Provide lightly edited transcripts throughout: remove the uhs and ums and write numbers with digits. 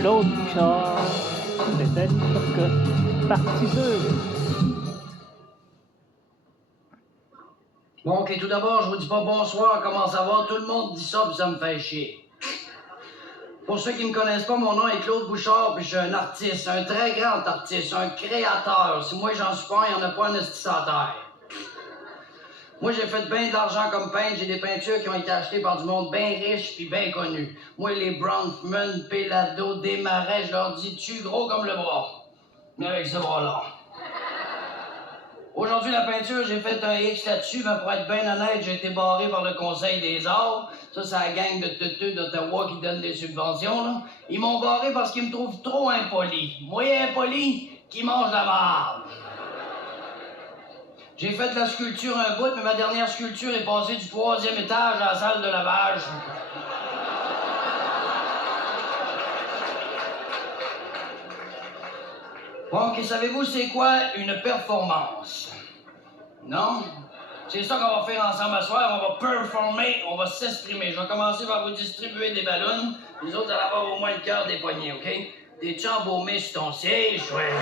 Claude Bouchard. C'était Turcotte. Partie 2. Bon, ok, tout d'abord, je vous dis pas bonsoir, comment ça va? Tout le monde dit ça, puis ça me fait chier. Pour ceux qui me connaissent pas, mon nom est Claude Bouchard, puis je suis un artiste, un très grand artiste, un créateur. Si moi j'en suis pas, il y en a pas un esti sur la terre. Moi, j'ai fait bien de l'argent comme peintre. J'ai des peintures qui ont été achetées par du monde bien riche puis bien connu. Moi, les Bronfman, Pelado, Desmarais, je leur dis tu gros comme le bras. Mais avec ce bras-là. Aujourd'hui, la peinture, j'ai fait un X là-dessus, mais pour être bien honnête, j'ai été barré par le Conseil des arts. Ça, c'est la gang de teuteux d'Ottawa qui donne des subventions, là. Ils m'ont barré parce qu'ils me trouvent trop impoli. Moi, impoli, qui mange la marde. J'ai fait de la sculpture un bout, mais ma dernière sculpture est passée du 3e étage à la salle de lavage. Bon, ok, savez-vous c'est quoi une performance? Non? C'est ça qu'on va faire ensemble ce soir. On va performer, on va s'exprimer. Je vais commencer par vous distribuer des ballons. Les autres, allez avoir au moins le cœur des poignets, OK? T'es-tu embaumé sur ton siège? Ouais.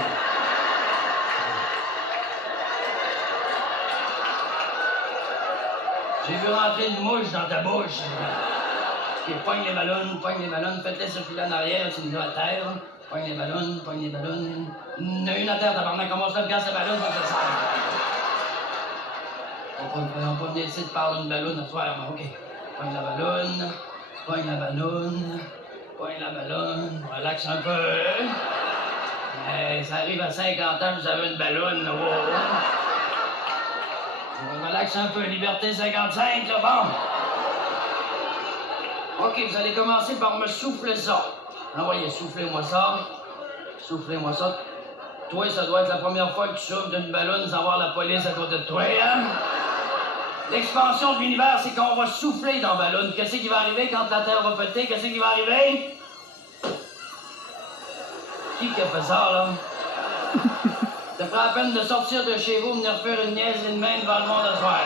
J'ai vu rentrer une mouche dans ta bouche. OK, pogne les ballons, faites-les circuler en arrière, c'est une à terre. Pogne les ballons. Il y en a une à terre, tabarnak, commence là, regarde ce ballon, faut que ça sert. On va pas venir ici de parler d'une ballon ce soir, mais OK. Pogne la ballonne, relaxe un peu. Hey, ça arrive à 50 ans, vous avez une ballonne, wow. Relaxe un peu, liberté 55, là, bon. OK, vous allez commencer par me souffler ça. Envoyez, soufflez-moi ça. Toi, ça doit être la première fois que tu souffles d'une ballonne sans voir la police à côté de toi, hein? L'expansion de l'univers, c'est qu'on va souffler dans la ballonne. Qu'est-ce qui va arriver quand la Terre va péter? Qu'est-ce qui va arriver? Qui a fait ça, là? Ça ferait la peine de sortir de chez vous, venir faire une niaiserie de main devant le monde ce soir.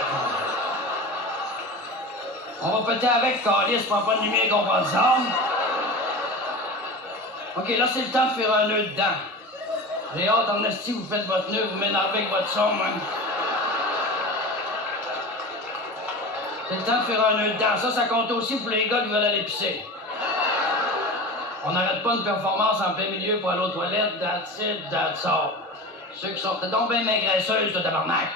On va péter avec, calice, prends pas de lumière, comprendre ça. OK, là, c'est le temps de faire un nœud dedans. J'ai hâte, en esti, vous faites votre nœud, vous m'énervez avec votre son, même. C'est le temps de faire un nœud dedans. Ça compte aussi pour les gars qui veulent aller pisser. On n'arrête pas une performance en plein milieu pour aller aux toilettes, that's it, that's all. Ceux qui sont donc bien maigresseuses de tabarnak.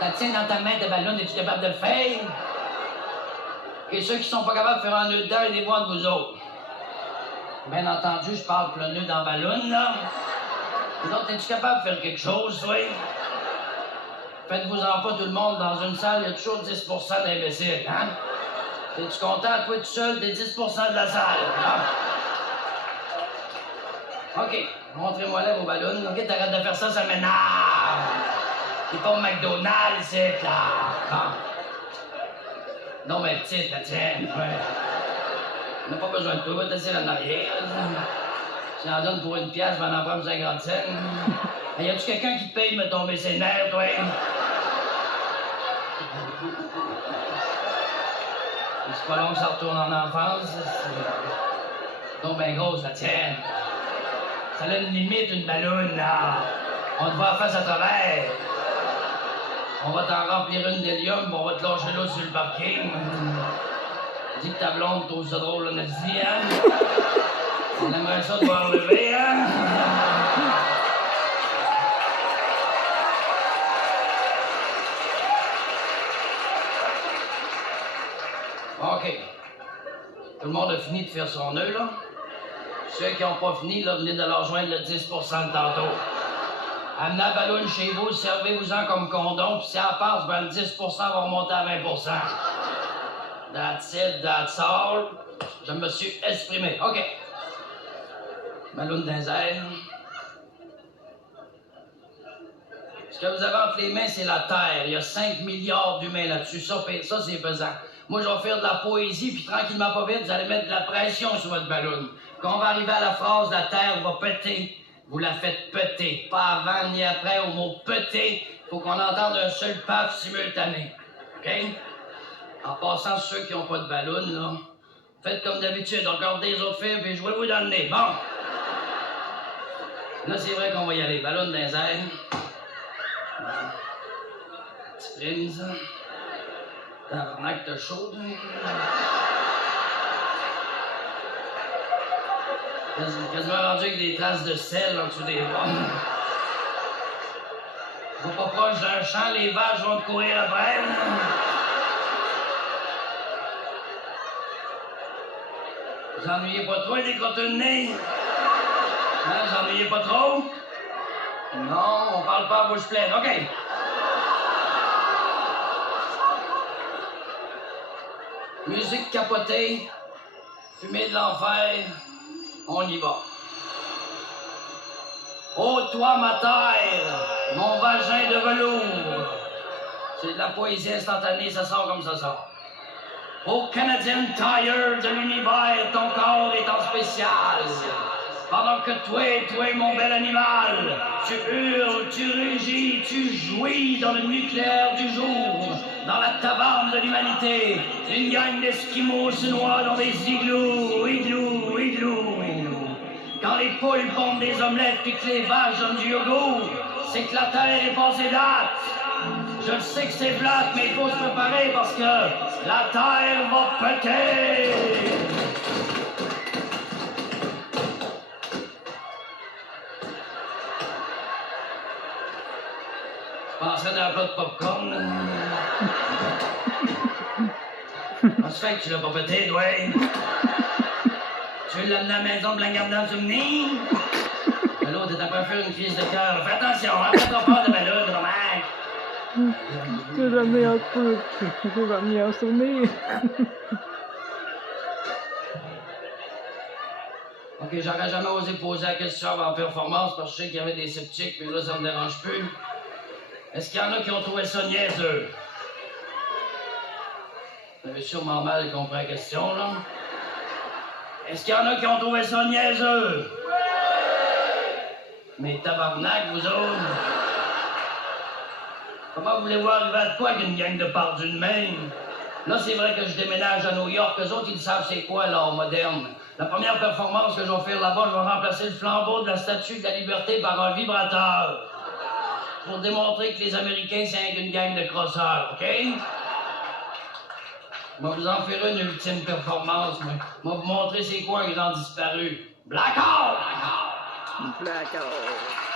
T'as tiens dans ta main de ballon, es-tu capable de le faire? Et ceux qui sont pas capables de faire un nœud dedans, aidez-moi de vous autres. Bien entendu, je parle pour le nœud dans le ballon, là. Les autres, es-tu capable de faire quelque chose, oui? Faites-vous-en pas tout le monde. Dans une salle, il y a toujours 10% d'imbéciles, hein? Es-tu content, toi, tout seul, des 10% de la salle, hein? OK, montrez-moi là vos ballons. OK, t'arrêtes de faire ça, ça m'énerve. T'es pas au McDonald's, c'est là. Ah. Non, mais petite, la tienne, ouais. On n'a pas besoin de toi, va t'asseoir en arrière. Si j'en donne pour une pièce, je vais en prendre 50 cents. Y a-tu quelqu'un qui te paye de me tomber ses nerfs, toi? C'est pas long que ça retourne en enfance. Donc, ben grosse, la tienne. Ça a une limite, une balloune, là. On te voit face à travers. On va t'en remplir une d'hélium, on va te lâcher là sur le parking. Dis que ta blonde trouve ça drôle, on a dit, hein? On aimerait ça te voir lever, hein? OK. Tout le monde a fini de faire son nœud, là? Ceux qui n'ont pas fini, là, venez de leur joindre le 10% de tantôt. Amenez la ballonne chez vous, servez-vous-en comme condom, puis si elle passe, ben le 10% va remonter à 20%. That's it, that's all. Je me suis exprimé. OK. Ballonne dans les airs. Ce que vous avez entre les mains, c'est la Terre. Il y a 5 milliards d'humains là-dessus. Ça, c'est pesant. Moi, je vais faire de la poésie, puis tranquillement, pas vite, vous allez mettre de la pression sur votre ballon. Quand on va arriver à la phrase « La Terre va péter », vous la faites péter. Pas avant ni après, au mot « péter », il faut qu'on entende un seul paf simultané. OK? En passant, ceux qui n'ont pas de ballon, là, Faites comme d'habitude, regardez les autres filles, puis jouez-vous dans le nez. Bon. Là, c'est vrai qu'on va y aller. Ballon dans les airs. Petit prime, ça. Tabarnak, t'as chaud, toi. Quasiment rendu avec des traces de sel en dessous des bras. Va pas proche d'un champ, les vaches vont te courir après. Vous ennuyez pas trop, des crotteux de nez? Hein, vous ennuyez pas trop? Non, on parle pas à bouche pleine. OK. Musique capotée, fumée de l'enfer, on y va. Ô toi, ma terre, mon vagin de velours. C'est de la poésie instantanée, ça sort comme ça sort. Ô Canadian Tire de l'univers, ton corps est en spécial. Pendant que toi, mon bel animal, tu hurles, tu rugis, tu jouis dans le nucléaire du jour, dans la taverne de l'humanité. Une gang d'esquimaux se noie dans des igloos, igloo. Quand les poules pondent des omelettes et que les vaches donnent du yogourt, c'est que la terre est passée date. Je sais que c'est plate, mais il faut se préparer parce que la terre va péter. Je penserais d'un plat de popcorn. Ça se fait que tu l'as pas pété, Dwayne. Tu veux l'amener à la maison de la garde dans le souvenir? L'autre est après faire une crise de cœur. Fais attention, hein, fais-toi pas de ballon, Romain. C'est la meilleure truc. C'est la meilleure souvenir. OK, j'aurais jamais osé poser la question avant la performance parce que je sais qu'il y avait des sceptiques, mais là, ça me dérange plus. Est-ce qu'il y en a qui ont trouvé ça niaiseux? Vous avez sûrement mal compris la question, là. Est-ce qu'il y en a qui ont trouvé ça niaiseux? Mais tabarnak, vous autres! Comment voulez-vous arriver à quoi qu'une gang de perdus de même? Là, c'est vrai que je déménage à New York. Eux autres, ils savent c'est quoi l'art moderne. La première performance que je vais faire là-bas, je vais remplacer le flambeau de la Statue de la Liberté par un vibrateur. Pour démontrer que les Américains, c'est rien qu'une gang de crosseurs, OK? Je vais vous en faire une ultime performance, mais je vais vous montrer c'est quoi un grand disparu. Blackout! Blackout.